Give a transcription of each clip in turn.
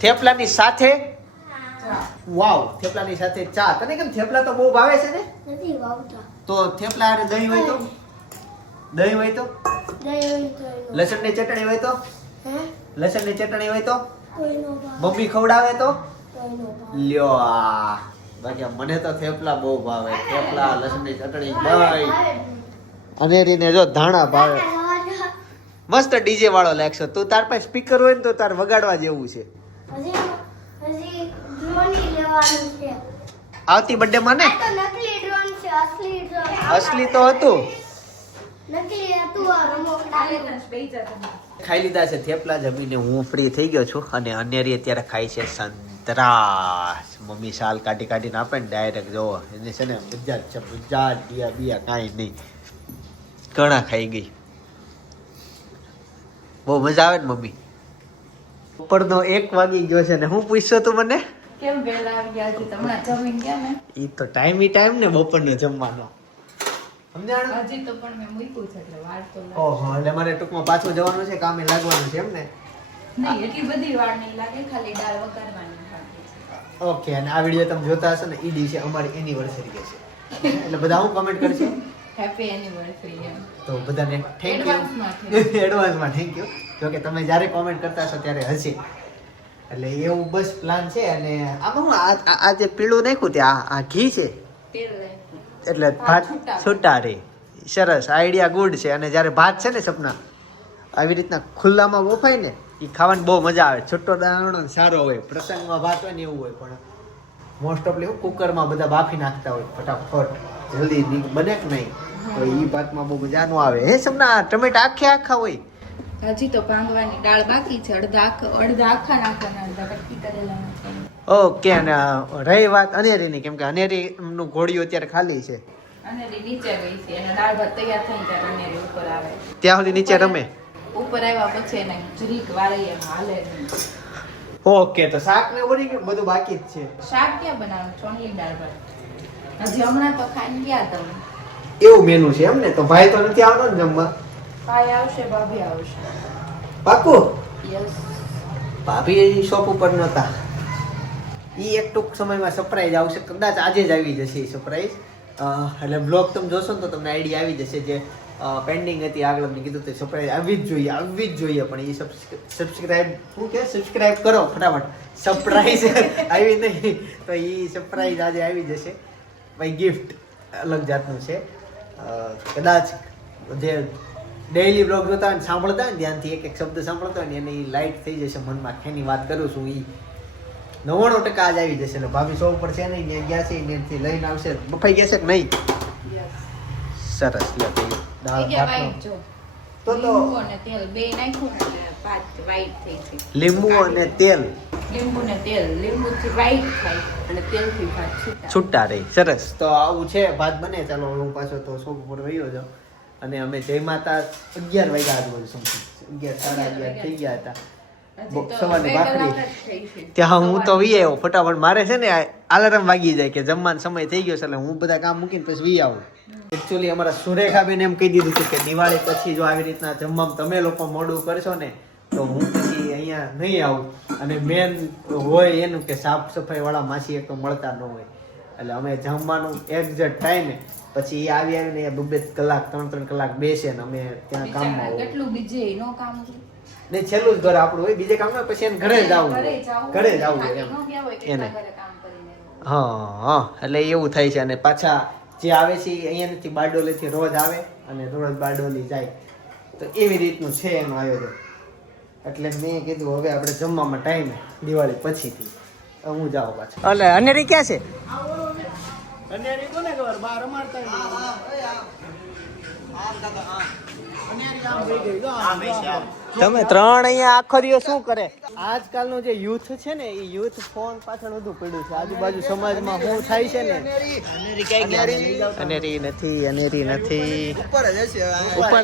થેપલાની સાથે? વાવ થેપલાની સાથે ચા. તને કેમ થેપલા તો બહુ ભાવે છે ને? તો થેપલા અને દહીં હોય તો? દહીં હોય તો? લસણની લસણની ચટણી હોય તો? લસણ લસણની ચટણી હોય તો? મમ્મી ખવડાવે તો? નો લ્યો આ. બાકી મને તો થેપલા બહુ ભાવે. થેપલા લસણની ચટણી દહીં. અનેરીને જો ધાણા ભાવે. મસ્ત ડીજે વાળો લાગશો. તું તાર પાસે સ્પીકર હોય ને તો તાર વગાડવા જેવું છે. હજી હજી ડ્રોન લેવાનું છે. આવતી બર્થડે માં ને? તો નકલી ડ્રોન છે અસલી તો હતું. નકલી હતું આ રમકડા. ખાઈ લીધા છે થેપલા જમીને હું ફ્રી થઈ ગયો છું અને અન્યરી અત્યારે ખાય છે સંતરા મમ્મી શાલ કાઢી કાઢીને આપે ને ડાયરેક્ટ જોવો એને છે ને મજા જ છે મજા જ બિયા બિયા કાંઈ નહીં. ઘણા ખાઈ ગઈ. બહુ મજા આવે ને મમ્મી? ઉપરનો એક વાગી ગયો છે ને હું પૂછશો તું મને? કેમ વેલા આવી ગયા છે? તમને જમી ગયા ને? ઈ તો ટાઈમ ઈ ટાઈમ ને બપોરનો જમવાનો. સમજાણું? હજી તો પણ મેં મૂક્યું છે એટલે વાર તો. ઓહો એટલે મારે ટૂંકમાં પાછું જવાનું છે કામે લાગવાનું છે એમ ને? નહીં એટલી બધી વાર નહીં લાગે ખાલી દાળ વઘારવાની ઓકે અને આ વીડિયો તમે જોતા હશો ને એ દિવસે અમારી એનિવર્સરી છે. એટલે બધા હું કમેન્ટ કરશે? હેપી એનિવર્સરી એમ તો બધાને થેન્ક યુ એડવાન્સમાં થેન્ક યુ જો કે તમે જ્યારે કોમેન્ટ કરતા હશો ત્યારે હશે. એટલે એવું બસ પ્લાન છે અને આમાં હું આ જે પીળું નાખ્યું તે આ ઘી છે. એટલે ભાત છૂટા. રે સરસ આઈડિયા ગુડ છે. અને જ્યારે ભાત છે ને સપના આવી રીતના ખુલ્લામાં બોફાય ને એ ખાવાની બહુ મજા આવે. છૂટો દાણો સારો હોય. પ્રસંગમાં ભાત હોય ને એવું હોય પણ મોસ્ટ ઓફલી હું કુકરમાં બધા બાફી નાખતા હોય ફટાફટ. જલ્દી બને કે નહીં? તો એ ભાતમાં બહુ મજા ન આવે. હે સમના ટમેટા આખે આખા હોય. હજી તો ભાંગવાની દાળ બાકી છે અડધા અડધા આખા નાખવાના અડધા કટકી કરેલા ઓકે અને રહી વાત અનેરીની કેમ કે અનેરી નું ઘોડિયું અત્યારે ખાલી છે. અનેરી નીચે ગઈ છે અને દાળ ભાત તૈયાર થઈ ત્યારે અનેરી ઉપર આવે. ત્યાં સુધી નીચે રમે? ઉપર આવ્યા પછી એને જરીક એમ હાલે. ઓકે તો શાક ને બની ગયું? બધું બાકી જ છે. શાક ક્યાં બનાવું? ચોંગલી દાળ ભાત. હજી હમણાં તો ખાઈ ગયા તમે. એવું મેનુ છે એમ ને તો ભાઈ તો નથી આવવાનો ને જમવા? ભાઈ આવશે ભાભી આવશે. પાકું? યસ ભાભી શોપ ઉપર નહોતા. ઈ એક ટૂંક સમયમાં સરપ્રાઈઝ આવશે. કદાચ આજે જ આવી જશે સરપ્રાઈઝ એટલે બ્લોગ તમે જોશો ને તો તમને આઈડિયા આવી જશે જે પેન્ડિંગ હતી આગળ મેં કીધું તે સરપ્રાઈઝ આવવી જ જોઈએ આવવી જ જોઈએ. પણ એ સબસ્ક્રાઈબ શું કે? સબસ્ક્રાઈબ કરો ફટાફટ. સરપ્રાઈઝ આવી નહીં. તો એ સરપ્રાઈઝ આજે આવી જશે. ભાઈ ગિફ્ટ અલગ જાતનું છે. કદાચ જે ડેઈલી બ્લોગ જોતા હોય સાંભળતા હોય ધ્યાનથી એક એક શબ્દ સાંભળતા હોય ને એને એ લાઇટ થઈ જશે મનમાં ખેની વાત કરું છું એ નવ્વાણું ટકા આજ આવી જશે. એટલે ભાભી સો ઉપર છે નહીં ત્યાં ગયા છે ત્યાંથી લઈને આવશે. બફાઈ ગયા છે કે નહીં? સરસ લે દાળ તો તો લીંબુ અને તેલ. લીંબુ ને તેલ. થાય અને ભાત છૂટા. છૂટા રહી સરસ. તો આવું છે ભાત બને. ચાલો હું પાછો તો શોપ ઉપર વયો જાઉં. અને અમે જય માતા અગિયાર વાગ્યા આજુબાજુ સમથિંગ અગિયાર સાડા અગિયાર થઈ ગયા હતા. સવારની ભાખરી. ત્યાં હું તો વી આવ્યો ફટાફટ મારે છે ને અલાર્મ વાગી જાય કે જમવાનો સમય થઈ ગયો છે એટલે હું બધા કામ મૂકીને પછી વી આવું. એકચ્યુઅલી અમારા સુરેખાબેન એમ કહી દીધું હતું કે દિવાળી પછી જો આવી રીતના જમવામાં તમે લોકો મોડું કરશો ને તો હું પછી અહીંયા નહીં આવું. અને મેન હોય એનું કે સાફ સફાઈ વાળા માસી એક તો મળતા ન હોય. એટલે અમે જમવાનું એક્ઝેક્ટ ટાઈમે પછી એ આવી આવીને એ બે કલાક ત્રણ ત્રણ કલાક બેસે ને અમે ત્યાં કામમાં કેટલું બીજે નો કામ ને છેલ્લું જ ઘર આપણું હોય. બીજે કામ પછી એને ઘરે જ આવવું ઘરે. જ. આવવું એને. હા હા. એટલે એવું થાય છે. અને પાછા જે આવે છે અહીંયાથી બારડોલીથી રોજ આવે અને રોજ બારડોલી જાય. તો એવી રીતનું છે એનું આયોજન. એટલે મેં કીધું હવે આપણે જમવામાં ટાઈમ દિવાળી પછીથી. હું જાઉં પાછો. એટલે અનેરી ક્યાં છે? અનેરી કોને ખબર? બાર રમાડતા તમે ત્રણ અહીંયા આખો દિવસ શું કરે? આજકાલનું જે યુથ છે ને એ યુથ ફોન પાછળ બધું પડ્યું છે. આજુબાજુ સમાજમાં શું થાય છે ને? અનેરી નથી અનેરી નથી. ઉપર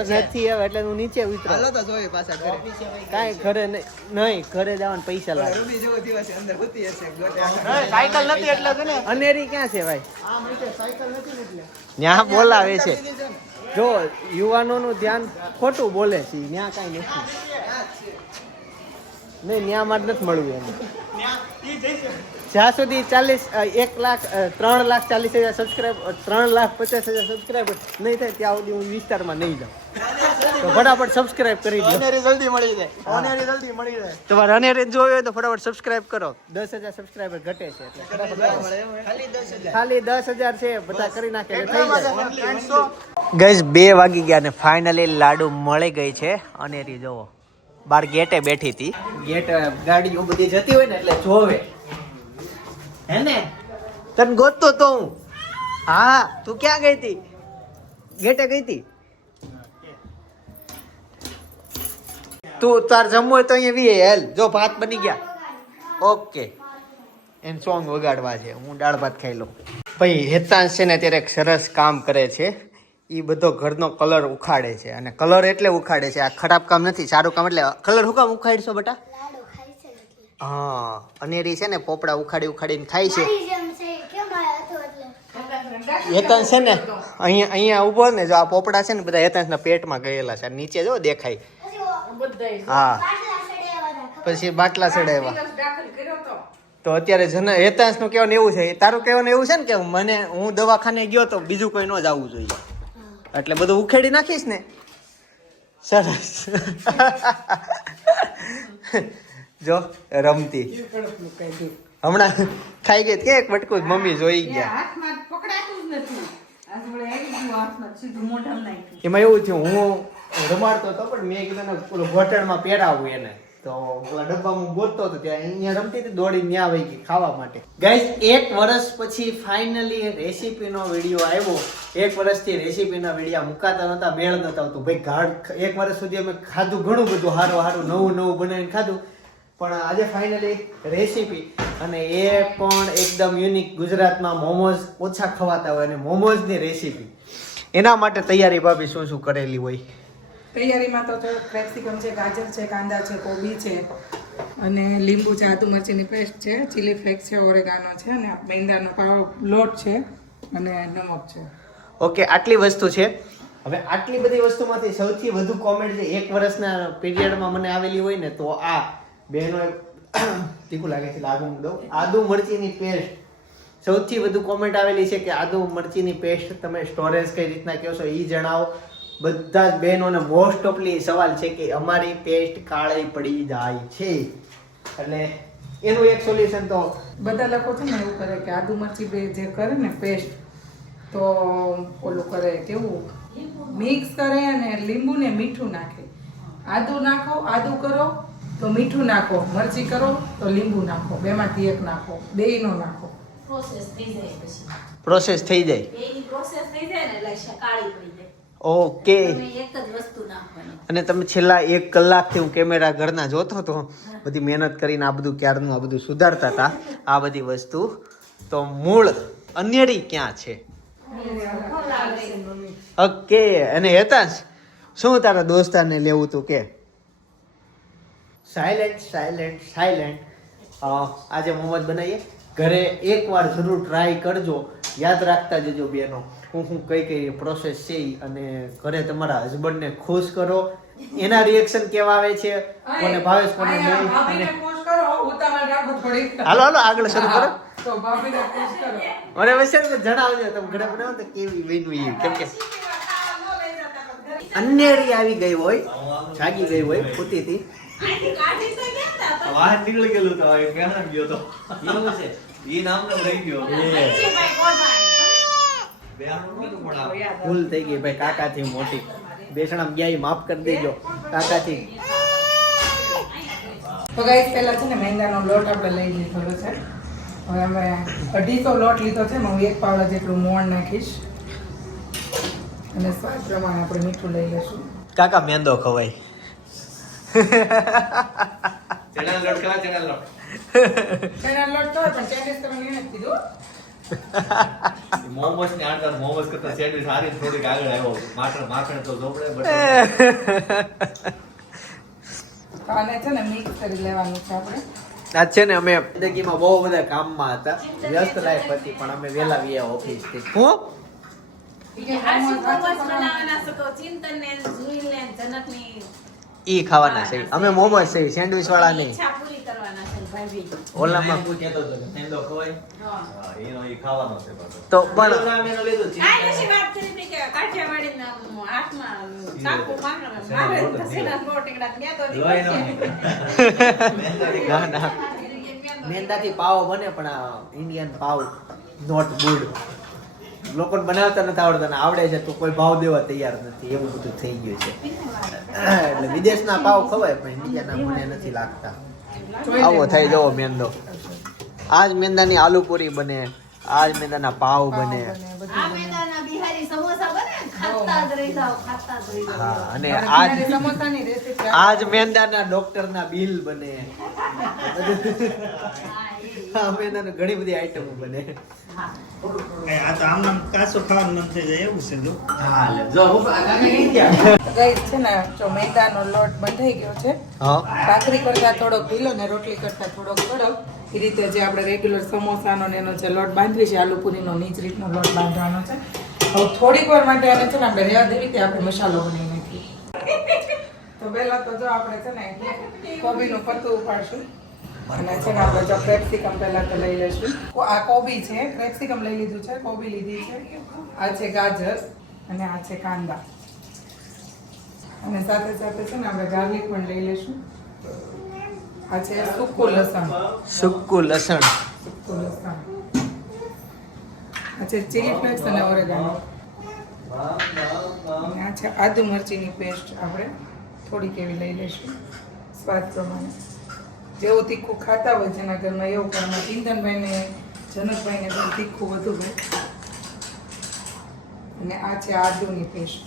નથી હવે એટલે હું નીચે ઉતરો. કાંઈ ઘરે નહીં નહીં ઘરે જવાનું પૈસા લાગે. સાયકલ નથી એટલે છે અનેરી ક્યાં છે ભાઈ? ત્યાં બોલાવે છે. જો યુવાનોનું ધ્યાન ખોટું બોલે છે ત્યાં કાંઈ નથી. નહીં ત્યાં મારે નથી મળવું એમ. જ્યાં સુધી ચાલીસ એક લાખ ત્રણ લાખ ચાલીસ હજાર સબસ્ક્રાઈબ ત્રણ લાખ પચાસ હજાર સબસ્ક્રાઈબર નહીં થાય ત્યાં સુધી હું વિસ્તારમાં નહીં જાઉં. તો ફટાફટ સબસ્ક્રાઈબ કરી દો. અનેરી જલ્દી મળી જાય અનેરી જલ્દી મળી જાય. તમારે અનેરી જોવી હોય તો ફટાફટ સબસ્ક્રાઇબ કરો. દસ હજાર સબસ્ક્રાઇબર ઘટે છે એટલે ખાલી દસ હજાર. છે બધા કરી નાખે થઈ જાય. ગઈસ બે વાગી ગયા ને ફાઇનલી લાડુ મળી ગઈ છે. અનેરી જોવો બાર ગેટે બેઠી હતી. ગેટ ગાડીઓ બધી જતી હોય ને એટલે જોવે. હે ને? તને ગોતતો તો હું. હા તું ક્યાં ગઈ હતી? ગેટે ગઈ હતી? તું તાર જમવું હોય તો અહીંયા વી હેલ. જો ભાત બની ગયા. ઓકે. એન સોંગ વગાડવા છે. હું દાળ ભાત ખાઈ લઉં. ભાઈ હેતાંશ છે ને અત્યારે એક સરસ કામ કરે છે. એ બધો ઘરનો કલર ઉખાડે છે અને કલર એટલે ઉખાડે છે. આ ખરાબ કામ નથી સારું કામ એટલે કલર શું કામ ઉખાડશો બેટા. હા અનેરી છે ને પોપડા ઉખાડી ઉખાડીને ખાય છે. હેતંશ છે કેમ આ હતું એટલે? હેતાંશ છે ને અહીંયા અહીંયા ઊભો ને જો આ પોપડા છે ને બધા હેતાંશના પેટમાં ગયેલા છે. નીચે જો દેખાય. હા. પછી બાટલા ચડાવ્યા દાખલ તો. તો અત્યારે જન હેતાંશનું કહેવાનું એવું છે. તારું કહેવાનું એવું છે ને કે મને હું દવાખાને ગયો તો બીજું કોઈ ન જવું જોઈએ. એટલે બધું ઉખેડી નાખીશ ને? સરસ. જો રમતી. હમણાં ખાઈ ગઈ કે એક વટકું મમ્મી જોઈ ગયા. એમાં એવું થયું હું રમાડતો હતો પણ મેં કીધું ને ઓલો ઘોટણમાં પહેરાવું એને. તો પેલા ડબ્બામાં ગોતતો હતો ત્યાં અહીંયા રમતી હતી, દોડીને ત્યાં આવી ગઈ ખાવા માટે. ગાઈસ એક વર્ષ પછી ફાઇનલી રેસીપીનો વીડિયો આવ્યો. એક વર્ષથી રેસીપીના વિડીયા મુકાતા નહોતા, મેળ નહોતા આવતું. ભાઈ, ગાઢ એક વર્ષ સુધી અમે ખાધું ઘણું બધું સારું સારું નવું નવું બનાવીને ખાધું. પણ આજે ફાઇનલી રેસીપી અને એ પણ એકદમ યુનિક ગુજરાતમાં મોમોઝ ઓછા ખવાતા હોય અને મોમોઝની રેસીપી. એના માટે તૈયારી ભાભી શું શું કરેલી હોય? તૈયારીમાં તો જો કેપ્સિકમ છે, ગાજર છે, કાંદા છે, કોબી છે અને લીંબુ છે, આદુ મરચીની પેસ્ટ છે, ચીલી ફ્લેક્સ છે, ઓરેગાનો છે અને મેંદાનો પાવ લોટ છે અને નમક છે. ઓકે, આટલી વસ્તુ છે. હવે આટલી બધી વસ્તુમાંથી સૌથી વધુ કોમેન્ટ જે એક વર્ષના પીરિયડમાં મને આવેલી હોય ને, તો આ બેનો તીખું લાગે છે લાગુ દઉં. આદુ મરચીની પેસ્ટ. સૌથી વધુ કોમેન્ટ આવેલી છે કે આદુ મરચીની પેસ્ટ તમે સ્ટોરેજ કઈ રીતના કહો છો એ જણાવો. બધા જ બહેનોને મોસ્ટ ઓફલી સવાલ છે કે અમારી પેસ્ટ કાળી પડી જાય છે. એટલે એનું એક સોલ્યુશન તો બધા લોકો છે ને એવું કરે કે આદુ મરચી બે જે કરે ને પેસ્ટ તો ઓલું કરે કેવું? મિક્સ કરે અને લીંબુ ને મીઠું નાખે. આદુ નાખો આદુ કરો તો મીઠું નાખો. મરચી કરો તો લીંબુ નાખો. બેમાંથી એક નાખો. બેયનો નાખો. પ્રોસેસ થઈ જાય પછી. પ્રોસેસ થઈ જાય. એની પ્રોસેસ થઈ જાય ને એટલે કાળી પડી જાય. ઓકે. તમે એક જ વસ્તુ નાખવાની. અને તમે છેલ્લા એક કલાકથી હું કેમેરા ઘરના જોતો હતો બધી મહેનત કરીને આ બધું ક્યારનું આ બધું સુધારતા હતા આ બધી વસ્તુ. તો મૂળ અન્યરી ક્યાં છે? ઓકે અને હેતાંશ શું તારા દોસ્તારને લેવું તું કે? સાયલેન્ટ સાયલેન્ટ સાયલેન્ટ આજે મોમોજ બનાવીએ? ઘરે એકવાર જરૂર ટ્રાય કરજો. યાદ રાખતા જજો બેનો. હું હું કઈ કઈ પ્રોસેસ છે અને ઘરે તમારા હસબન્ડને ખુશ કરો. એના રિએક્શન કેવા આવે છે? કોને ભાવે છે, કોને નહીં ખુશ કરો. ઉતાવળ રાખો થોડી હાલો હાલો આગળ શરૂ કરો. તો ભાભીને ખુશ કરો. મને વચ્ચે જણાવજો તમે ઘરે બનાવો તો કેવી બનવી કેમ કે અન્યરી આવી ગઈ હોય જાગી ગઈ હોય પૂતી હતી બહાર નીકળી ગયેલું તો ગયો તો? એવું છે ઈ નામ રહી ગયો ભાઈ કોણ બેહાડું નહોતું પણ આ ભૂલ થઈ ગઈ ભાઈ કાકાથી મોટી. બેસણામ ગયા એ માફ કરી દેજો. કાકાથી. તો ગાઈસ પહેલા છે ને મેંદાનો લોટ આપણે લઈ લીધો છે. હવે અમે અઢીસો લોટ લીધો છે ને હું એક પાવડા જેટલું મોણ નાખીશ. અને સ્વાદ પ્રમાણે આપણે મીઠું લઈ લઈશું. કાકા મેંદો ખવાય. ચણા લોટ કેવા ચણા લોટ. ચણા લોટ તો પણ ચાઇનીઝ તમે એને કીધું. મોમોસની આંતર મોમોસ કરતા સેન્ડવિચ સારી થોડીક આગળ આવ્યો. માખણ માખણ તો ઝોપડે બટ તો છે ને મિક્સ કરી લેવાનું છે આપણે. આજ છે ને અમે જિંદગીમાં બહુ બધા કામમાં હતા. વ્યસ્ત લાઈફ હતી પણ અમે વહેલા વ્યા ઓફિસથી. હું? ઈ ખાવાના છે. અમે મોમોસ છે સેન્ડવિચ વાળા નહીં ઓલામાં કહેતો હતો કે મેંદો ખવાય હા. હા, એનો ઈ ખાવાનો છે તો પણ નામ એનું લીધું, કાંઈ નથી ચિંતા. વાત કરી કે કાઠિયાવાડીના હાથમાં ચાકુ મારે શીરો મારે રોટલો, થશેના મેં તો મેંદાથી ના ના મેંદાથી પાવ બને પણ આ ઇન્ડિયન પાવ નોટ ગુડ લોકોને બનાવતા નથી આવડતા ને આવડે છે તો કોઈ ભાવ દેવા તૈયાર નથી એવું બધું થઈ ગયું છે એટલે વિદેશના પાવ ખવાય પણ ઇન્ડિયાના મને નથી લાગતા આવો થઈ જવો મેંદો. આજ મેંદાની આલુ પૂરી બને આજ મેંદાના પાવ બને. આ મેદાના બિહારી સમોસા બને ને, ખાતા જ રહી જાઓ ખાતા જ રહી જાઓ. હા અને આજ આજ મેંદાના ડોક્ટરના બિલ બને. મેંદાની ઘણી બધી આઈટમો બને. આમ આમ કાચું ખાવાનું મન થઈ જાય એવું છે જો. ગઈ છે ને જો મેદાનો લોટ બંધાઈ ગયો છે. હા. ભાખરી કરતા થોડોક ઢીલો ને રોટલી કરતા થોડોક કડક. એ રીતે જે આપણે રેગ્યુલર સમોસાનો ને એનો જે લોટ બાંધવી છે આલુ પૂરીનો નીચ રીતનો લોટ બાંધવાનો છે. હવે થોડીક વાર માટે આને છે ને આપણે રહેવા દેવી તે આપણે મસાલો બનાવી નાખીએ. તો પેલા તો જો આપણે છે ને કોબીનું પત્તું ઉપાડશું. અને છે ને આપણે જો ક્રેપ્સિકમ પહેલા તો લઈ લઈશું. કો- આ કોબી છે ક્રેપ્સિકમ લઈ લીધું છે કોબી લીધી છે. આ છે ગાજર અને આ છે કાંદા. અને સાથે સાથે છે ને આપણે ગાર્લિક પણ લઈ લઈશું. આ છે સૂકું લસણ. સુક્કું લસણ. સૂકું લસણ. આ છે ચીલી ફ્લેક્સ અને ઓરેગાનો. અને આ છે આદુ મરચીની પેસ્ટ આપણે થોડીક એવી લઈ લઈશું. સ્વાદ પ્રમાણે. જેવું તીખું ખાતા હોય જેના ઘરમાં એવું કામમાં ચિંતનભાઈને જનકભાઈને બધું તીખું વધુ હોય. અને આ છે આદુની પેસ્ટ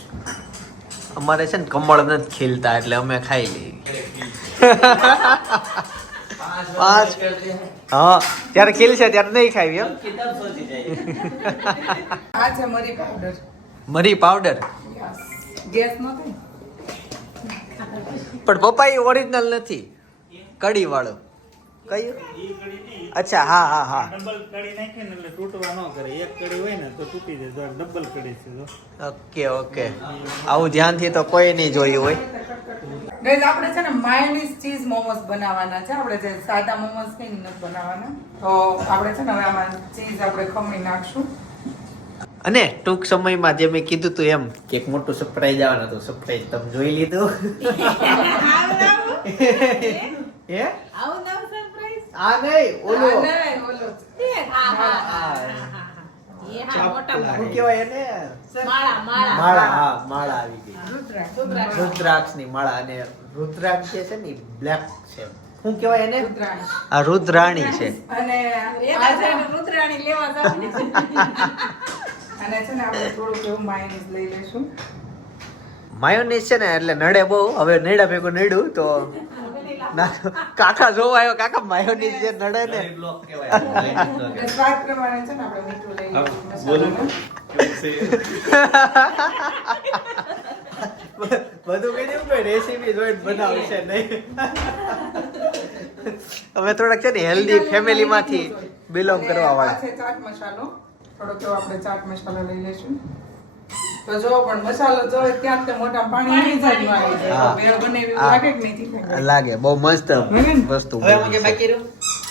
અમારે છે ને કમળ નથી ખીલતા એટલે અમે ખાઈ લઈએ. પાંચ. હા ત્યારે ખીલશે ત્યારે નહીં ખાવી એમ આ છે મરી પાવડર. મરી પાવડર? ગેસ નથી પણ પપ્પા એ ઓરિજિનલ નથી. કડી વાળો કયું? અચ્છા હા હા હા. ડબલ કડી નાખે ને એટલે તૂટવા ન કરે. એક કડી હોય ને તો તૂટી જાય. જો ડબલ કડી છે જો. Okay okay. આવું ધ્યાનથી તો કોઈ નહીં જોયું હોય. ગાઈઝ આપણે છે ને માયોનીઝ ચીઝ મોમોસ બનાવવાના છે. આપણે જે સાદા મોમોસ કઈ નથી બનાવવાના. તો આપણે છે ને હવે આમાં ચીઝ આપણે ખમણી નાખશું. અને ટૂંક સમયમાં જે મેં કીધું તું એમ. કે એક મોટું સરપ્રાઈઝ આવવાનું હતું. સરપ્રાઈઝ તમે જોઈ લીધું? હે? આવું? આ નહીં ઓલો. ઓલો. હા, હા, માળા રુદ્રાક્ષ. અને રુદ્રાક્ષ જે છે ને બ્લેક છે. શું કહેવાય એને. આ રુદ્રાણી છે. અને છે રુદ્રાણી લેવા ને. અને છે ને આપણે થોડુંક એવું માયોનીઝ લઈ લઈશું. માયોનીઝ છે ને એટલે નડે બહુ. હવે નડ્યા ભેગું નડ્યું તો ના કાકા જોવા આવ્યો કાકા માયોની જે નડે ને બ્લોક લોક કહેવાય. સ્વાદ પ્રમાણે છે ને આપણે મીઠું લઈ હા, લઈશું બોલો. મસાલાનું. બધું કીધું કોઈ રેસીપી જોઈને બનાવશે નહીં અમે થોડાક છે ને હેલ્ધી ફેમિલી માંથી બિલોંગ કરવા વાળા ચાટ મસાલો થોડોક એવો આપણે ચાટ મસાલો લઈ લઈશું તો જો પણ મસાલો જો ત્યાં તે મોટા પાણી આવી જાય આવી જાય ભેળ બને એવી લાગે કે નહીં લાગે? બહુ મસ્ત વસ્તુ હવે આમાં કે બાકી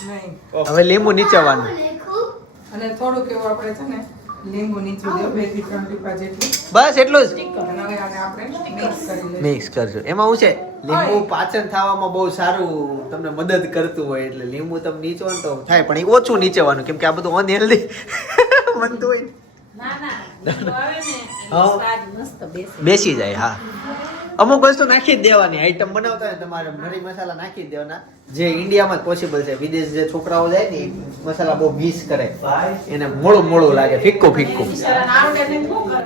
નહીં. હવે લીંબુ નીચેવાનું અને થોડુંક એવું આપણે છે ને લીંબુ નીચું દે બેથી ત્રણ ટીપા જેટલું. બસ એટલું જ. અને હવે આને આપણે મિક્સ કરી લઈશું મિક્સ કરજો એમાં શું છે? લીંબુ પાચન થવામાં બહુ સારું તમને મદદ કરતું હોય એટલે લીંબુ તમે નીચો તો થાય પણ એ ઓછું નીચેવાનું કેમ કે આ બધું અનહેલ્ધી બનતું હોય. બેસે. જાય હા. અમુક વસ્તુ નાખી જ દેવાની આઈટમ બનાવતા હોય તમારે મરી મસાલા નાખી જ દેવાના. જે ઇન્ડિયામાં જ પોસિબલ છે. વિદેશ જે છોકરાઓ જાય ને મસાલા બહુ મિસ કરે. એને મોળું મોળું લાગે ફિક્કું ફિક્કું.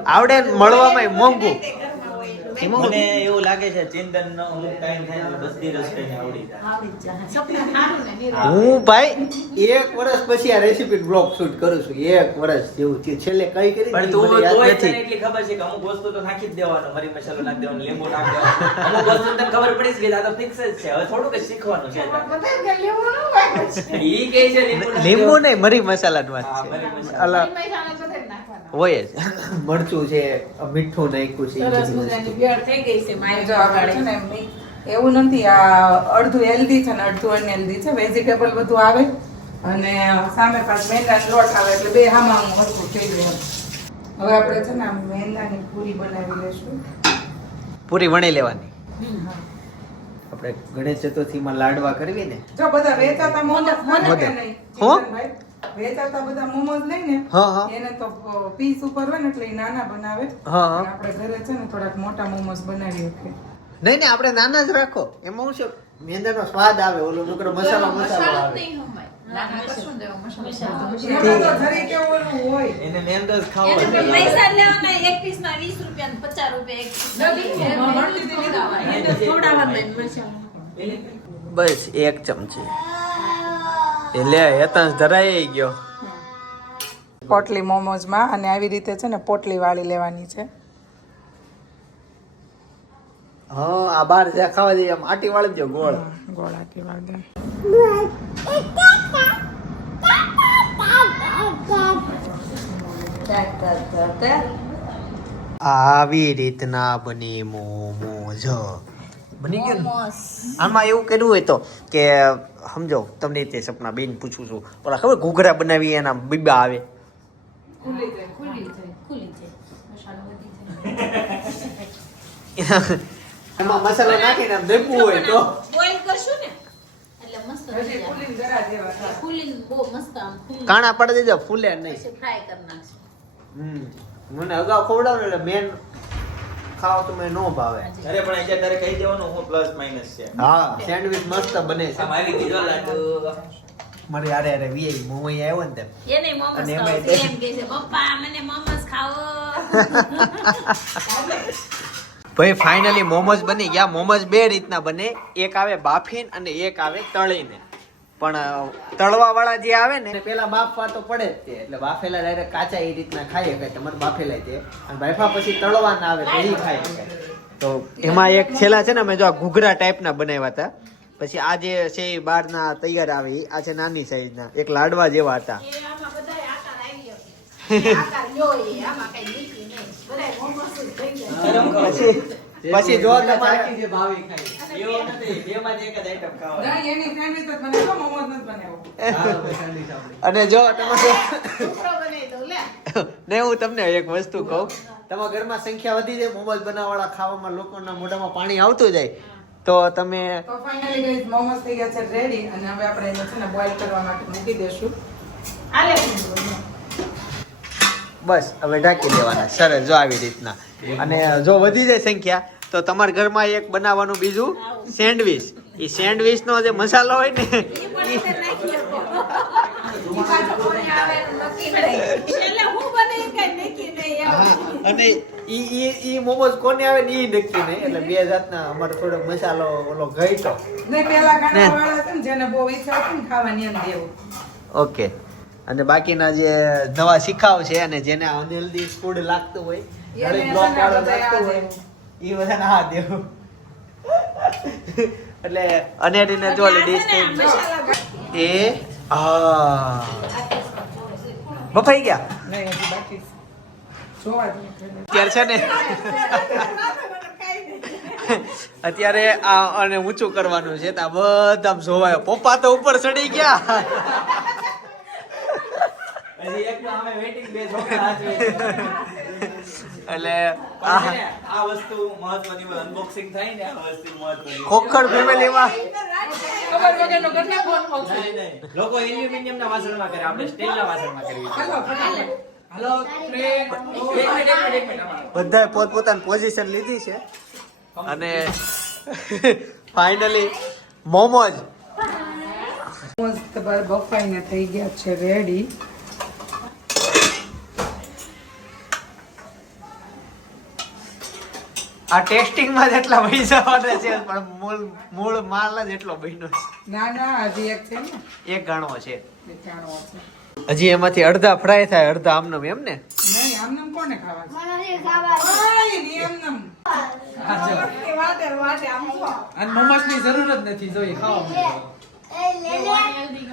આવડે મળવામાં મોંઘું. મને એવું લાગે છે ચિંતન નો અમુક ટાઈમ થાય તો બધી રસોઈ આવડી જાય. આવડી ને. હું. ભાઈ એક વર્ષ પછી આ રેસીપી બ્લોગ શૂટ કરું છું. એક વર્ષ જેવું છે છેલ્લે કઈ કરી પણ તું યાદ તોય તને નથી. એટલી ખબર છે કે અમુક વસ્તુ તો નાખી જ દેવાનો. મરી મસાલો નાખી દેવાનો લીંબુ નાખી દેવાનો. અમુક વસ્તુ તને ખબર પડી જ ગઈ આ તો ફિક્સ જ છે. હવે થોડુંક જ શીખવાનું છે બધા કે લેવું ન હોય પછી. ઈ કે છે લીંબુ. નહીં મરી મસાલા વાત હા, છે. મરી મસાલા. અલા. હોય જ. મરચું છે મીઠું નાખ્યું છે વસ્તુ. ભેળ થઈ ગઈ છે મારી જો છે ને મિક્સ એવું નથી આ અડધું હેલ્ધી છે ને અડધું અનહેલ્ધી છે. વેજીટેબલ બધું આવે અને સામે પાછ મેંદાનો લોટ આવે એટલે બે હામાં હરખું થઈ ગયું હવે આપણે છે ને આમ મેંદાની પૂરી બનાવી લેશું પૂરી વણી લેવાની. આપણે ગણેશ ચતુર્થીમાં લાડવા કરવી ને? જો બધા વેચાતા મોમોસ ખાને કે મોદક. નહીં? હો? વેચાતા બધા મોમોઝ લઈને હા, હા. એને તો પીસ ઉપર હોય ને એટલે નાના બનાવે આપણે ઘરે છે ને થોડાક મોટા મોમોઝ બનાવી શકીએ નહીં નહીં આપણે નાના જ રાખો એમાં શું મેંદાનો સ્વાદ આવે ઓલો છોકરો મસાલો મસાલો આવે. બસ એક ચમચી એ લે હેતાંશ ધરાઈ ગયો. પોટલી મોમોઝમાં અને આવી રીતે છે ને પોટલી વાળી લેવાની છે. હા આ બાર જ્યાં ખાવા જઈએ આમ આટી વાળી જો ગોળ. ગોળાકી વાળી આવી રીતના બની મોમોજ બની ગયું આમાં એવું કર્યું હોય તો કે સમજો તમને તે સપના બેન પૂછું છું. ઓલા ખબર ઘૂઘરા બનાવી એના બીબા આવે? એમાં મસાલો નાખીને આમ દેખવું હોય તો. બોઇલ કરશું ને એટલે મસ્ત થઈ હજી જાય. ફૂલીને જરા જેવા થાય. ફૂલીને બહુ મસ્ત આમ ફૂલી કાણા પડી દેજો ફૂલે નહીં. મને અગાઉ ખવડાવ એટલે મેન ખાવ તો મને નો ભાવે. અરે પણ અહીંયા તારે કહી દેવાનું હું પ્લસ માઇનસ છે. હા સેન્ડવિચ મસ્ત બને છે. મારી કીધો લાડુ. મારે યાર અરે વી મોમો આવ્યો ને તેમ. એ મોમોસ અને ખાવા એમાંય એમ કહે છે પપ્પા મને મોમસ ખાવો. ભાઈ ફાઇનલી મોમોઝ બની ગયા. મોમોસ બે રીતના બને. એક આવે બાફીને અને એક આવે તળીને. પણ તળવા વાળા જે આવે ને પેલા બાફવા તો પડે જ તે. એટલે બાફેલા ડાયરેક્ટ કાચા એ રીતના ખાઈએ કે તમારે બાફેલા તે અને બાફા પછી તળવા ના આવે તો એ ખાય તો એમાં એક છેલ્લા છે ને અમે જો આ ઘૂઘરા ટાઈપના બનાવ્યા હતા. પછી આ જે છે એ બહારના તૈયાર આવે આ છે નાની સાઈઝના. એક લાડવા જેવા હતા. એ આમાં જો તમારે મોમોસ જ. પછી પછી જો તમારે નથી બેમાંથી એક જ આઈટમ ખાવા ના, એની સેન્ડવિચ જ બનાવ્યો મોમોસ નથી બનાવ્યો અને જો તમારે છોકરો બનાવી દઉં, લે. ને હું તમને એક વસ્તુ કહું. તમારા ઘરમાં સંખ્યા વધી જાય મોબાઈલ બનાવવાળા ખાવામાં લોકોના મોઢામાં પાણી આવતું જાય. તો તમે તો ફાઇનલી ગાઈસ મોમોસ થઈ ગયા છે રેડી અને હવે આપણે એને છે ને બોઈલ કરવા માટે મૂકી દેશું આલે. બસ હવે ઢાંકી દેવાના. સરસ જો આવી રીતના. અને જો વધી જાય સંખ્યા તો તમારા ઘરમાં એક બનાવવાનું બીજું સેન્ડવિચ. એ સેન્ડવિચ નો જે મસાલો હોય ને અને ઈ ઈ ઈ મોમોઝ કોને આવે ને ઈ નક્કી નહીં. એટલે બે જાતના અમારે થોડો મસાલો ઓલો તો ને પેલા ગાણા વાળા છે ને જેને બહુ ઈચ્છા હતી ને ખાવાની એમ દેવું. ઓકે. અને બાકીના જે નવા શીખાવ છે અને જેને અનહેલ્ધી ફૂડ લાગતું હોય ઘરે બ્લોક વાળો લાગતું હોય દેવું. બધા ના દેવું. એટલે અનેરીને જો લેડીઝ એ આ બફાઈ ગયા. અત્યારે છે ને અત્યારે આ અને ઊંચું કરવાનું છે તો આ બધા જોવાયો. પપ્પા તો ઉપર ચડી ગયા. હજી એક તો અમે waiting બે છોકરા હાથવે એટલે આ આ વસ્તુ મહત્વની અનબોક્સિંગ થાય ને આ વસ્તુ મહત્વની ખોખર ફેમિલીમાં. ખબર વગરનો ઘરના ફોન આવશે. નહીં, નહીં. લોકો એલ્યુમિનિયમ વાસણમાં કરે આપણે સ્ટીલ વાસણમાં કરવી હાલો, ફટાફટ. હાલો three, two, એક મિનિટ, એક મિનિટ, એક મિનિટ, અમારો. બધાએ પોતપોતાની પોઝિશન લીધી છે. અને ફાઇનલી મોમોજ મસ્ત બર- બફાઈને થઈ ગયા છે રેડી આ ટેસ્ટિંગમાં જેટલા પૈસા વાળા છે પણ મૂળ મૂળ માલ જ એટલો બન્યો ના ના હજી એક છે ને. છે એક ગણો છે. છે. હજી એમાંથી અડધા ફ્રાય થાય અડધા આમનમ એમ ને? નહીં આમનામ કોને ખાવા મને ખાવા આમનામ. અને મોમોસની જરૂર જ નથી જોઈ ખાવા એ લે લે મમ્મી.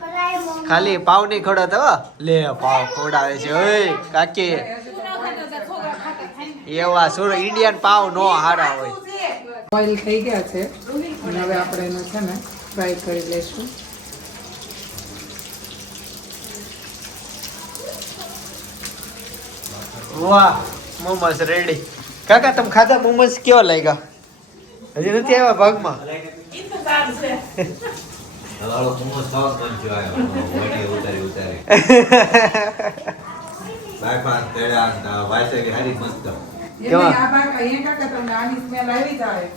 પરાય મમ્મી ખાલી પાવની ખોડો તો લે પાવ ખોડાવે છે ઓય કાકી તું ન ખાતો તો છોકરા ખાતા થાય એવા સુર ઇન્ડિયન પાવ નો હારા હોય. ઓઇલ થઈ ગયા છે. અને હવે આપણે એને છે ને ફ્રાય કરી લઈશું. વાહ મોમસ રેડી કાકા તમે ખાધા મોમસ કેવા લાગ્યા? હજી નથી આવ્યા ભાગમાં? ઉતારી ઉતારી બાયપાસ તેડા ના વાયસે કે હારી મસ્ત એટલે કેવા? આ ભાગ અહીંયા કાકા તમને આની સ્મેલ આવી જાય.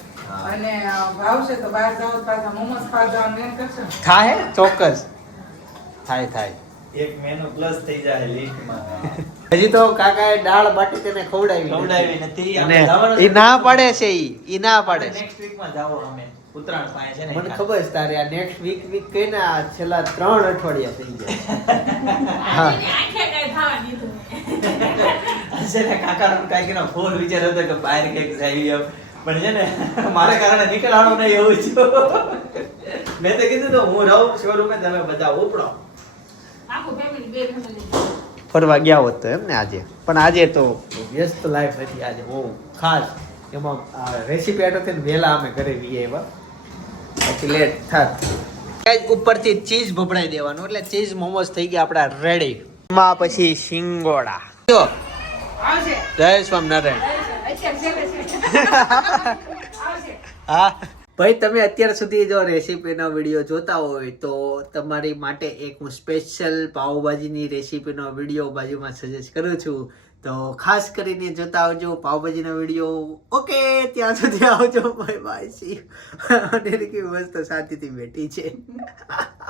અને ભાવશે તો બહાર જાઓ પાછા મોમોસ ખાવા જવાનું કરશો થાય ચોક્કસ. થાય થાય. એક મેનુ પ્લસ થઈ જાય લિસ્ટમાં હજી તો કાકાએ દાળ બાટી તેને ખવડાવી ખવડાવી નથી. અને ઈ ના પાડે છે ઈ. ઈ ના પાડે નેક્સ્ટ વીકમાં જાવો અમે. ઉત્તરાયણ પાસે છે ને મને ખબર છે તારે આ નેક્સ્ટ વીક વીક કહીને આ છેલ્લા ત્રણ અઠવાડિયા થઈ ગયા. છે ને કાકા કાંઈક એનો ફોન વિચાર હતો કે બહાર કંઈક જાય એમ પણ છે ને મારા કારણે નીકળવાનું નહીં એવું છું મેં તો કીધું તો હું રહું શોરૂમે તમે બધા ઉપડો. આખું ફેમિલી બે ફરવા ગયા હોત તો એમ ને આજે. પણ આજે તો વ્યસ્ત લાઈફ હતી આજે બહુ ખાસ. એમાં રેસીપી આટો થઈને વહેલા અમે ઘરે વીએ આવ્યા. પછી લેટ થાત. ગાઈસ, ઉપરથી ચીઝ ભભડાઈ દેવાનું એટલે ચીઝ મોમોસ થઈ ગયા આપણા રેડી માં પછી શિંગોડા. જો. જય સ્વામિનારાયણ. હા. ભાઈ તમે અત્યાર સુધી જો રેસીપીનો વીડિયો જોતા હોય તો તમારી માટે એક હું સ્પેશિયલ પાવભાજીની રેસીપીનો વીડિયો બાજુમાં સજેસ્ટ કરું છું. તો ખાસ કરીને જોતા આવજો પાવભાજીનો વીડિયો. ઓકે, ત્યાં સુધી આવજો. બાય બાય સી અને મસ્ત શાંતિથી બેઠી છે.